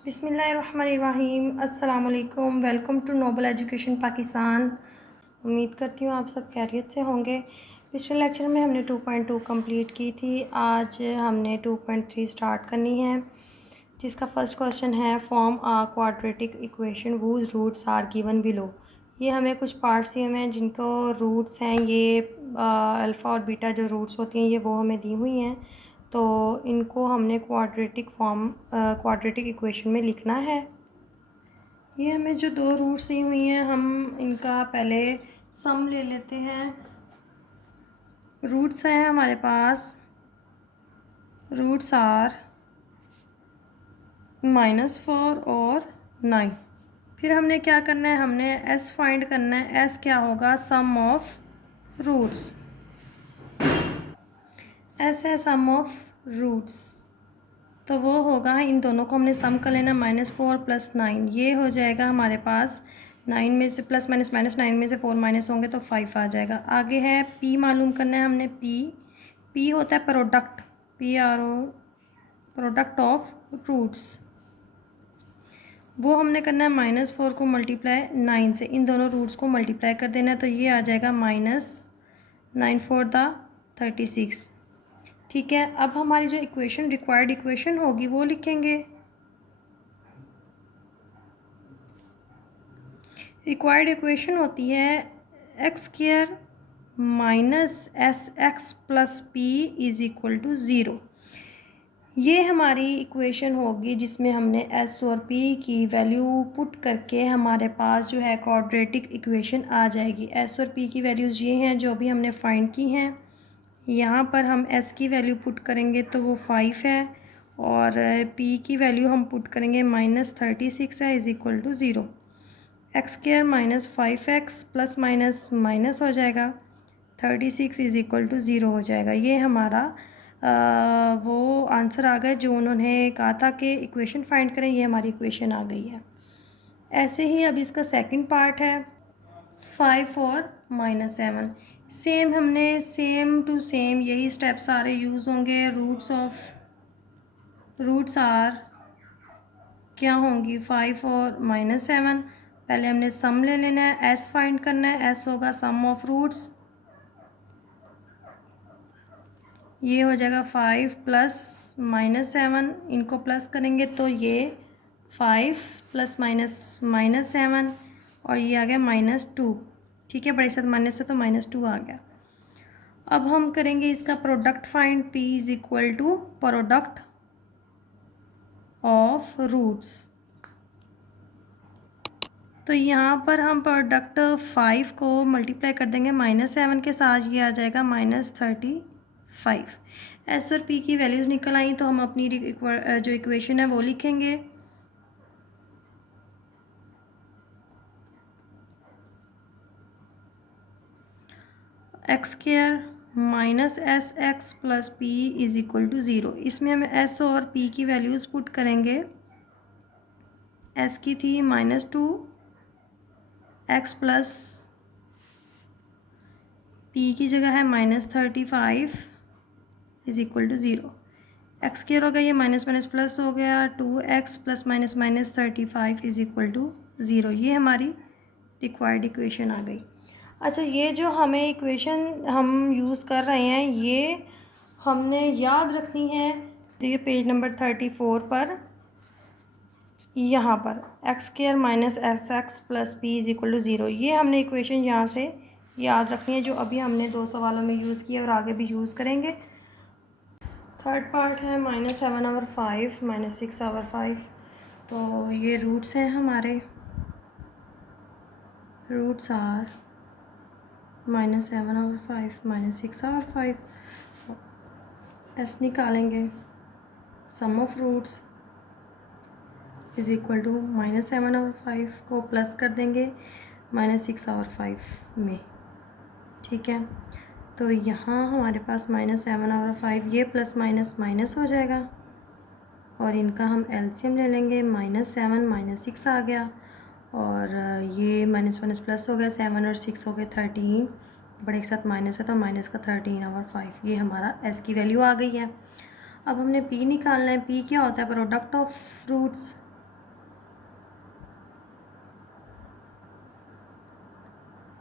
बिस्मिल्लाहिर्रहमानिर्रहीम। अस्सलाम वालेकुम। Welcome to noble education Pakistan. उम्मीद करती हूँ आप सब खैरियत से होंगे। पिछले लेक्चर में हमने 2.2 कंप्लीट की थी। आज हमने 2.3 स्टार्ट करनी है, जिसका फर्स्ट क्वेश्चन है form a quadratic equation whose roots are given below. ये हमें कुछ पार्ट्स दिए हुए हैं जिनको रूट्स हैं, ये अल्फ़ा और बीटा जो रूट्स होती हैं ये वो हमें दी हुई हैं। तो इनको हमने क्वाड्रेटिक इक्वेशन में लिखना है। ये हमें जो दो रूट्स दी हुई हैं हम इनका पहले सम ले लेते हैं। रूट्स हैं हमारे पास, रूट्स आर -4 और 9। फिर हमने क्या करना है, हमने एस फाइंड करना है। एस क्या होगा, सम ऑफ रूट्स। एस है सम ऑफ रूट्स, तो वो होगा, इन दोनों को हमने सम कर लेना। -4 + 9 ये हो जाएगा हमारे पास। 9 में से प्लस माइनस माइनस 9 में से 4 माइनस होंगे तो 5 आ जाएगा। आगे है पी मालूम करना है हमने। पी होता है product, PRO, product of roots. वो हमने करना है -4 को मल्टीप्लाई 9 से, इन दोनों रूट्स को मल्टीप्लाई कर देना है तो ये आ जाएगा -9 4 36। ठीक है, अब हमारी जो इक्वेशन रिक्वायर्ड इक्वेशन होगी वो लिखेंगे। रिक्वायर्ड इक्वेशन होती है x² - SX + P = 0। ये हमारी इक्वेशन होगी जिसमें हमने s और p की वैल्यू पुट करके हमारे पास जो है क्वाड्रेटिक इक्वेशन आ जाएगी। s और p की वैल्यूज़ ये हैं जो भी हमने फाइंड की हैं। यहाँ पर हम s की वैल्यू पुट करेंगे तो वो 5 है, और p की वैल्यू हम पुट करेंगे -36 है = 0। x² - 5x plus minus minus हो जाएगा, 36 = 0 हो जाएगा। ये हमारा वो आंसर आ गया जो उन्होंने कहा था कि इक्वेशन फाइंड करें, ये हमारी इक्वेशन आ गई है। ऐसे ही अब इसका सेकंड पार्ट है 5 और -7। सेम हमने सेम टू सेम यही स्टेप्स सारे यूज़ होंगे। रूट्स आर क्या होंगी, 5 और -7। पहले हमने सम ले लेना है, एस फाइंड करना है। एस होगा सम ऑफ रूट्स, ये हो जाएगा 5 + -7, इनको प्लस करेंगे तो ये 5 + -7 और ये आ गया -2। ठीक है, बड़े साथ माइनस से तो -2 आ गया। अब हम करेंगे इसका product find. P = product of roots. तो यहाँ पर हम प्रोडक्ट 5 को मल्टीप्लाई कर देंगे -7 के साथ, ये आ जाएगा -35। एस और पी की वैल्यूज़ निकल आई तो हम अपनी जो इक्वेशन है वो लिखेंगे। x² - SX + P = 0। इसमें हम s और p की वैल्यूज़ पुट करेंगे। s की थी -2, x प्लस p की जगह है -35 = 0। x² हो गया, ये माइनस माइनस प्लस हो गया, 2x + -35 = 0। ये हमारी रिक्वायर्ड इक्वेशन आ गई। अच्छा, ये जो हमें इक्वेशन हम यूज़ कर रहे हैं ये हमने याद रखनी है। तो ये पेज नंबर 34 पर, यहाँ पर x² - SX + P = 0, ये हमने इक्वेशन यहाँ से याद रखनी है जो अभी हमने 2 सवालों में यूज़ किया और आगे भी यूज़ करेंगे। थर्ड पार्ट है -7/5 -6/5। तो ये रूट्स हैं हमारे। Roots are -7/5 -6/5। एस निकालेंगे, सम ऑफ रूट्स = -7/5 को प्लस कर देंगे -6/5 में। ठीक है, तो यहाँ हमारे पास -7/5, ये प्लस माइनस माइनस हो जाएगा और इनका हम एलसीएम ले लेंगे। -7 - 6 आ गया, और ये माइनस माइनस प्लस हो गया, 7 और 6 हो गए 13, बड़े के साथ माइनस है तो माइनस का 13/5। ये हमारा एस की वैल्यू आ गई है। अब हमने पी निकालना है। पी क्या होता है, प्रोडक्ट ऑफ रूट्स।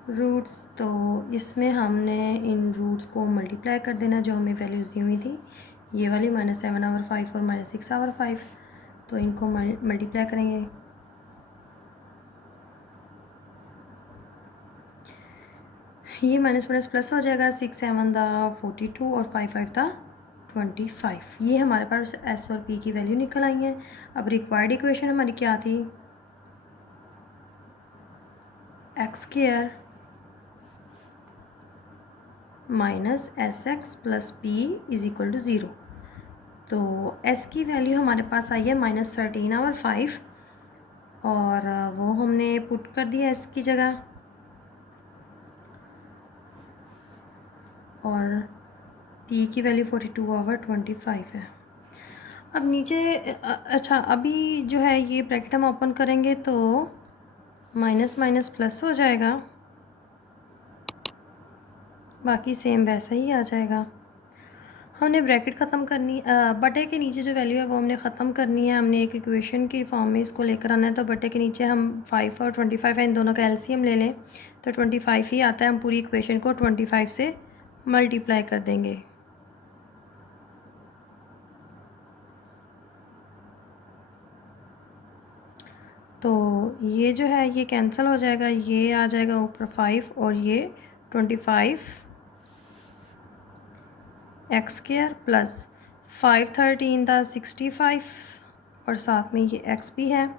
रूट्स, तो इसमें हमने इन रूट्स को मल्टीप्लाई कर देना जो हमें वैल्यूज़ दी हुई थी, ये वाली -7/5 और -6/5, तो इनको मल्टीप्लाई करेंगे। ये माइनस माइनस प्लस हो जाएगा, 6 7 42 और 5 5 25। ये हमारे पास एस और पी की वैल्यू निकल आई है। अब रिक्वायर्ड इक्वेशन हमारी क्या थी, x² minus SX plus P is equal to 0। तो s की वैल्यू हमारे पास आई है -13/5 और वो हमने पुट कर दिया s की जगह, और p की वैल्यू 42/25 है। अब नीचे अच्छा, अभी जो है ये ब्रैकेट हम ओपन करेंगे तो माइनस माइनस प्लस हो जाएगा, बाकी सेम वैसा ही आ जाएगा। हमने ब्रैकेट ख़त्म करनी, बटे के नीचे जो वैल्यू है वो हमने ख़त्म करनी है। हमने एक इक्वेशन की फॉर्म में इसको लेकर आना है, तो बटे के नीचे हम 5 और 25 है, इन दोनों का एलसीएम ले लें तो 25 ही आता है। हम पूरी इक्वेशन को 25 से मल्टीप्लाई कर देंगे। तो ये जो है ये कैंसिल हो जाएगा, ये आ जाएगा ऊपर 5 और ये 25 x² प्लस 5 13 65 और साथ में ये x भी है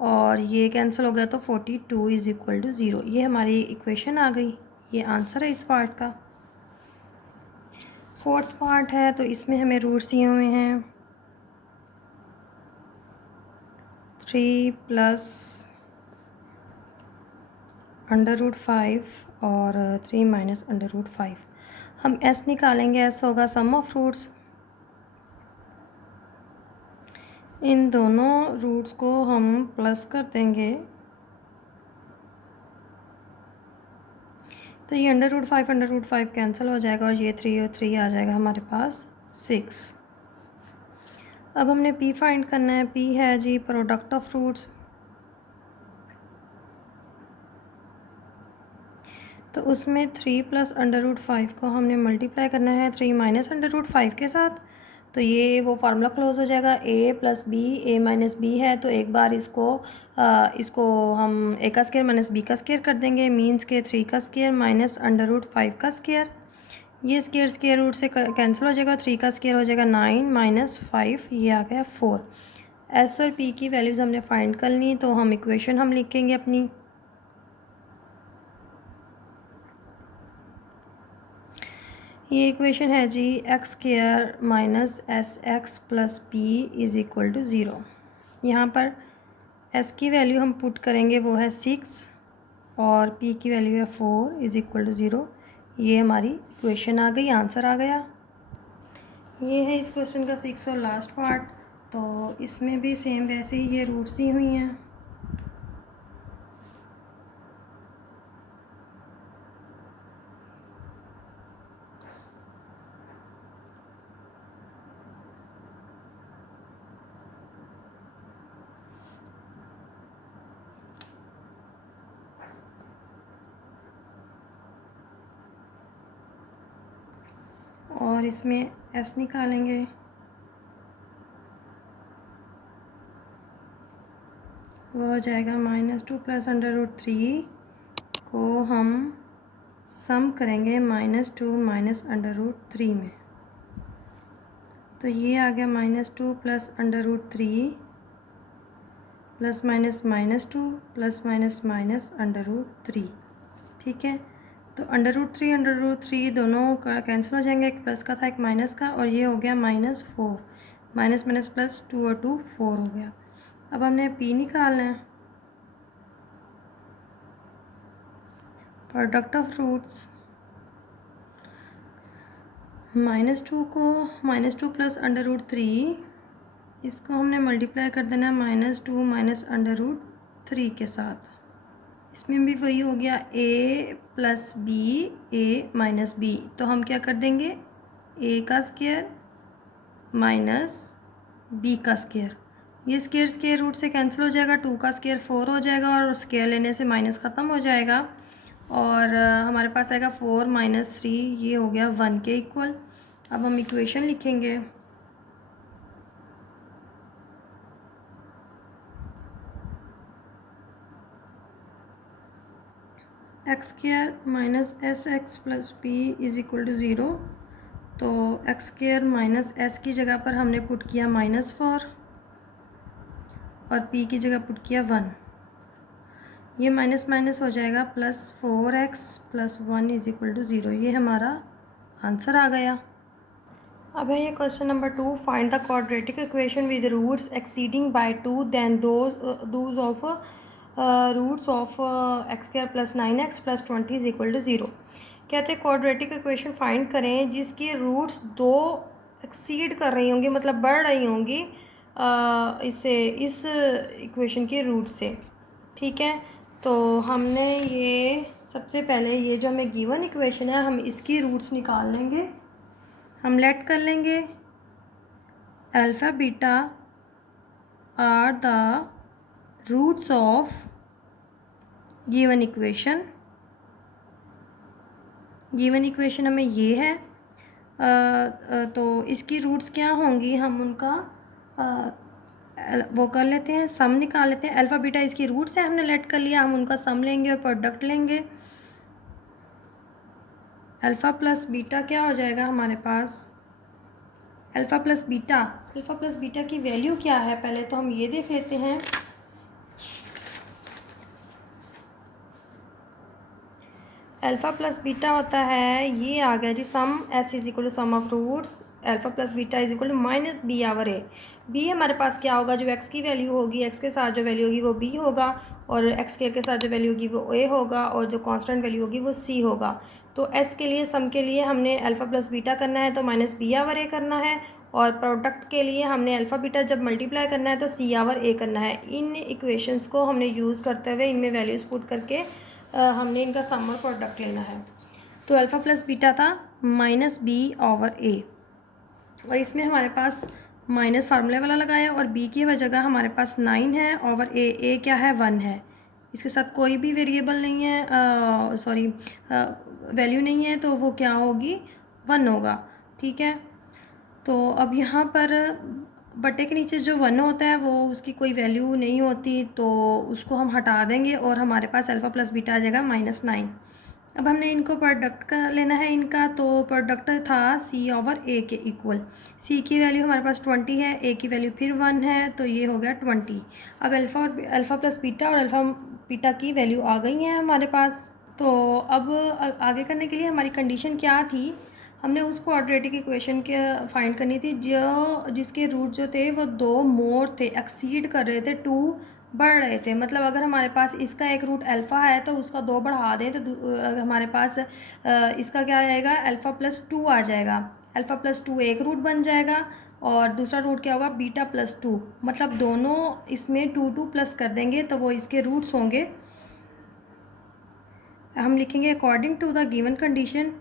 और ये कैंसिल हो गया तो 42 इज़ इक्वल टू 0। ये हमारी इक्वेशन आ गई, ये आंसर है इस पार्ट का। फोर्थ पार्ट है तो इसमें हमें रूट्स दिए हुए हैं 3 प्लस √5 और 3 माइनस √5। हम s निकालेंगे, s होगा सम ऑफ रूट्स। इन दोनों रूट्स को हम प्लस कर देंगे तो ये √5 कैंसिल हो जाएगा और ये 3 और 3 आ जाएगा हमारे पास 6। अब हमने p फाइंड करना है। p है जी प्रोडक्ट ऑफ रूट्स, तो उसमें 3 प्लस √5 को हमने मल्टीप्लाई करना है 3 माइनस √5 के साथ, तो ये वो फार्मूला क्लोज हो जाएगा। a plus b, a minus b है, तो एक बार इसको हम a का स्क्वायर माइनस b का स्क्वायर कर देंगे, मीन्स के 3 का स्क्वायर माइनस √5 का स्क्वायर। ये स्क्वायर रूट से कैंसिल हो जाएगा, 3 का स्क्वायर हो जाएगा 9 माइनस 5, ये आ गया 4। s और p की वैल्यूज़ हमने फाइंड कर ली, तो हम इक्वेशन हम लिखेंगे अपनी। ये इक्वेशन है जी x² minus SX plus P is equal to 0। यहाँ पर s की वैल्यू हम पुट करेंगे वो है 6 और p की वैल्यू है 4 इज़ इक्वल टू 0। ये हमारी इक्वेशन आ गई, आंसर आ गया। ये है इस क्वेश्चन का 6 और लास्ट पार्ट। तो इसमें भी सेम वैसे ही ये रूट्स दी हुई हैं। और इसमें s निकालेंगे, वो हो जाएगा -2 प्लस √3 को हम सम करेंगे -2 माइनस √3 में, तो ये आ गया -2 प्लस √3 प्लस -2 प्लस -√3। ठीक है, तो √3 दोनों का कैंसिल हो जाएंगे, एक प्लस का था एक माइनस का, और ये हो गया -4, माइनस माइनस प्लस 2 और 2 4 हो गया। अब हमने p निकालना है, प्रोडक्ट ऑफ रूट्स। -2 प्लस √3 इसको हमने मल्टीप्लाई कर देना है -2 माइनस √3 के साथ। इसमें भी वही हो गया a plus b, a minus b, तो हम क्या कर देंगे a का स्क्वायर माइनस b का स्क्वायर। ये स्क्वायर रूट से कैंसिल हो जाएगा, 2 का स्क्वायर 4 हो जाएगा और स्क्वायर लेने से माइनस ख़त्म हो जाएगा, और हमारे पास आएगा 4 माइनस 3, ये हो गया 1 के इक्वल। अब हम इक्वेशन लिखेंगे। X square minus s x plus p is equal to 0। तो एक्स स्क्वायर माइनस एस की जगह पर हमने पुट किया -4 और पी की जगह पुट किया 1। ये माइनस माइनस हो जाएगा, +4x + 1 इज़ इक्वल टू 0। ये हमारा आंसर आ गया। अब है ये question number 2, find the quadratic equation with roots exceeding by 2 than those of roots of x square plus 9x plus 20 is equal to 0। कहते हैं क्वाड्रेटिक इक्वेशन फाइंड करें जिसकी रूट्स 2 एक्सीड कर रही होंगी, मतलब बढ़ रही होंगी इस इक्वेशन की रूट से। ठीक है, तो हमने ये सबसे पहले ये जो हमें गिवन इक्वेशन है हम इसकी रूट्स निकाल लेंगे। हम लेट कर लेंगे alpha beta are the roots of given equation. Given equation हमें ये है, तो इसकी रूट्स क्या होंगी हम उनका वो कर लेते हैं, सम निकाल लेते हैं। अल्फ़ा बीटा इसकी रूट्स है, हमने लेट कर लिया, हम उनका सम लेंगे और प्रोडक्ट लेंगे। अल्फ़ा प्लस बीटा क्या हो जाएगा हमारे पास, अल्फ़ा प्लस बीटा की वैल्यू क्या है पहले तो हम ये देख लेते हैं। अल्फ़ा प्लस बीटा होता है, ये आ गया जी sum S is equal to sum of roots alpha plus beta is equal to minus b over a. B हमारे पास क्या होगा, जो एक्स की वैल्यू होगी, एक्स के साथ जो वैल्यू होगी वो बी होगा, और एक्स के साथ जो वैल्यू होगी वो ए होगा, और जो कांस्टेंट वैल्यू होगी वो सी होगा। तो एस के लिए सम के लिए हमने अल्फ़ा प्लस बीटा करना है तो माइनस बी आवर ए करना है, और प्रोडक्ट के लिए हमने अल्फ़ा बीटा जब मल्टीप्लाई करना है तो सी आवर ए करना है। इन इक्वेशंस को हमने यूज़ करते हुए इनमें वैल्यूज़ पुट करके हमने इनका सम और प्रोडक्ट लेना है। तो अल्फ़ा प्लस बीटा था माइनस बी ओवर ए, और इसमें हमारे पास माइनस फार्मूले वाला लगाया, और बी की जगह हमारे पास 9 है ओवर ए क्या है 1 है। इसके साथ कोई भी वेरिएबल नहीं है, सॉरी वैल्यू नहीं है, तो वो क्या होगी 1 होगा। ठीक है, तो अब यहाँ पर बटे के नीचे जो 1 होता है वो उसकी कोई वैल्यू नहीं होती, तो उसको हम हटा देंगे और हमारे पास अल्फ़ा प्लस बीटा आ जाएगा -9। अब हमने इनको प्रोडक्ट का लेना है इनका, तो प्रोडक्ट था सी ओवर ए के इक्वल। सी की वैल्यू हमारे पास 20 है, ए की वैल्यू फिर 1 है, तो ये हो गया 20। अब अल्फ़ा प्लस बीटा और अल्फ़ा बीटा की वैल्यू आ गई है हमारे पास। तो अब आगे करने के लिए हमारी कंडीशन क्या थी, हमने उस क्वाड्रेटिक इक्वेशन के फाइंड करनी थी जिसके रूट जो थे वो 2 मोर थे, एक्सीड कर रहे थे, 2 बढ़ रहे थे। मतलब अगर हमारे पास इसका एक रूट अल्फ़ा है तो उसका 2 बढ़ा दें तो हमारे पास इसका क्या आएगा, अल्फ़ा प्लस 2 आ जाएगा। अल्फ़ा प्लस 2 एक रूट बन जाएगा, और दूसरा रूट क्या होगा बीटा प्लस 2, मतलब दोनों इसमें 2 प्लस कर देंगे तो वो इसके रूट्स होंगे। हम लिखेंगे according to the given condition.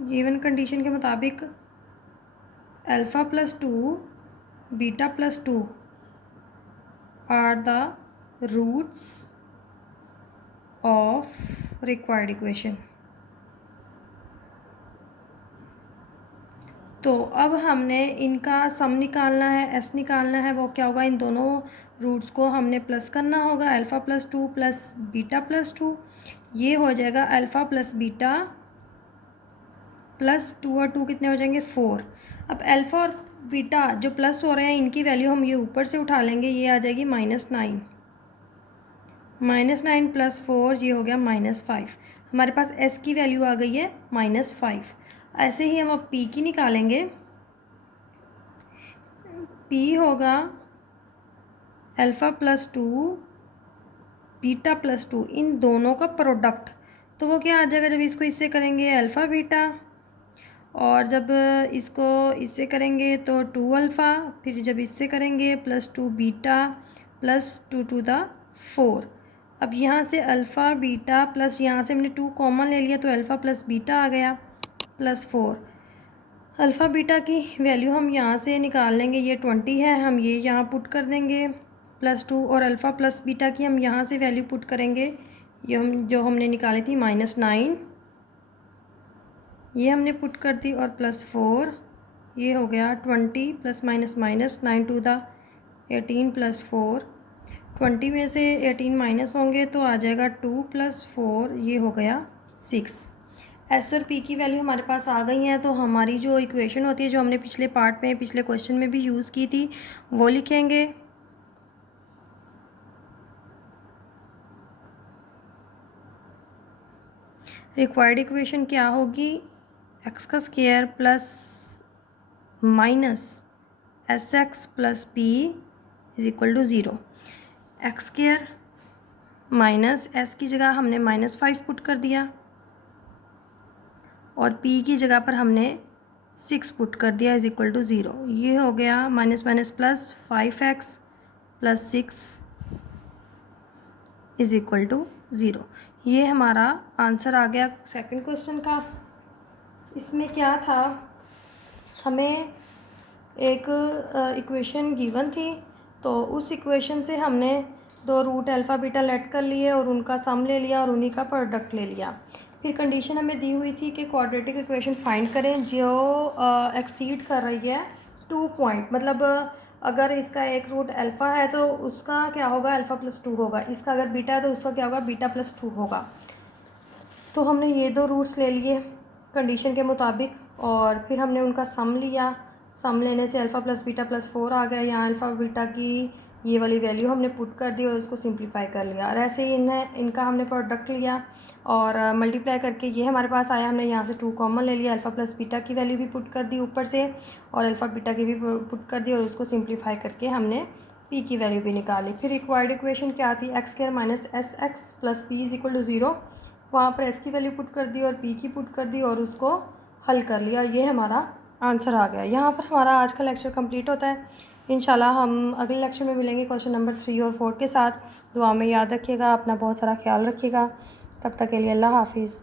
Given condition के मुताबिक alpha plus 2 beta plus 2 are the roots of required equation. तो अब हमने इनका सम निकालना है, एस निकालना है, वो क्या होगा, इन दोनों रूट्स को हमने प्लस करना होगा, alpha plus 2 plus beta plus 2, ये हो जाएगा अल्फ़ा प्लस बीटा प्लस 2 और 2 कितने हो जाएंगे 4। अब अल्फ़ा और बीटा जो प्लस हो रहे हैं इनकी वैल्यू हम ये ऊपर से उठा लेंगे, ये आ जाएगी -9, -9 प्लस 4 ये हो गया -5। हमारे पास एस की वैल्यू आ गई है -5। ऐसे ही हम अब पी की निकालेंगे। पी होगा अल्फ़ा प्लस 2 बीटा प्लस 2, इन दोनों का प्रोडक्ट, तो वो क्या आ जाएगा, जब इसको इससे करेंगे अल्फ़ा बीटा, और जब इसको इससे करेंगे तो 2 अल्फ़ा, फिर जब इससे करेंगे +2 बीटा प्लस 2 टू द 4। अब यहाँ से अल्फ़ा बीटा प्लस यहाँ से हमने 2 कॉमन ले लिया तो अल्फ़ा प्लस बीटा आ गया +4। अल्फ़ा बीटा की वैल्यू हम यहाँ से निकाल लेंगे, ये 20 है, हम ये यहाँ पुट कर देंगे +2, और अल्फ़ा प्लस बीटा की हम यहाँ से वैल्यू पुट करेंगे, ये हम जो हमने निकाली थी -9, ये हमने पुट कर दी, और +4, ये हो गया 20 plus minus minus 9 to the 18 +4, 20 में से 18 माइनस होंगे तो आ जाएगा 2 + 4, ये हो गया 6। एस और पी की वैल्यू हमारे पास आ गई हैं, तो हमारी जो इक्वेशन होती है जो हमने पिछले पार्ट में पिछले क्वेश्चन में भी यूज़ की थी वो लिखेंगे। रिक्वायर्ड इक्वेशन क्या होगी, एक्स का square plus minus s x plus p is equal to 0। X square minus s की जगह हमने -5 पुट कर दिया, और p की जगह पर हमने 6 पुट कर दिया इज इक्वल टू 0। ये हो गया minus minus plus 5x plus 6 is equal to 0। ये हमारा आंसर आ गया सेकंड क्वेश्चन का। इसमें क्या था, हमें एक इक्वेशन गिवन थी, तो उस इक्वेशन से हमने 2 रूट अल्फ़ा बीटा लेट कर लिए और उनका सम ले लिया और उन्हीं का प्रोडक्ट ले लिया। फिर कंडीशन हमें दी हुई थी कि क्वाड्रेटिक इक्वेशन फाइंड करें जो एक्सीड कर रही है 2 पॉइंट, मतलब अगर इसका एक रूट अल्फ़ा है तो उसका क्या होगा, अल्फ़ा प्लस 2 होगा, इसका अगर बीटा है तो उसका क्या होगा, बीटा प्लस 2 होगा। तो हमने ये 2 रूट्स ले लिए कंडीशन के मुताबिक, और फिर हमने उनका सम लिया। सम लेने से अल्फ़ा प्लस बीटा प्लस 4 आ गया। यहाँ अल्फ़ा बीटा की ये वाली वैल्यू हमने पुट कर दी और उसको सिंप्लीफाई कर लिया, और ऐसे ही इनका हमने प्रोडक्ट लिया और मल्टीप्लाई करके ये हमारे पास आया। हमने यहाँ से 2 कॉमन ले लिया, अल्फ़ा प्लस बीटा की वैल्यू भी पुट कर दी ऊपर से, और अल्फ़ा बीटा की भी पुट कर दी, और उसको सिंप्लीफाई करके हमने पी की वैल्यू भी निकाली। फिर रिक्वायर्ड इक्वेशन क्या थी, x square minus s x plus p is equal to 0। वहाँ पर एस की वैल्यू पुट कर दी और पी की पुट कर दी और उसको हल कर लिया, ये हमारा आंसर आ गया। यहाँ पर हमारा आज का लेक्चर कंप्लीट होता है। इंशाल्लाह हम अगले लेक्चर में मिलेंगे क्वेश्चन नंबर 3 और 4 के साथ। दुआ में याद रखिएगा, अपना बहुत सारा ख्याल रखिएगा। तब तक के लिए अल्लाह हाफिज़।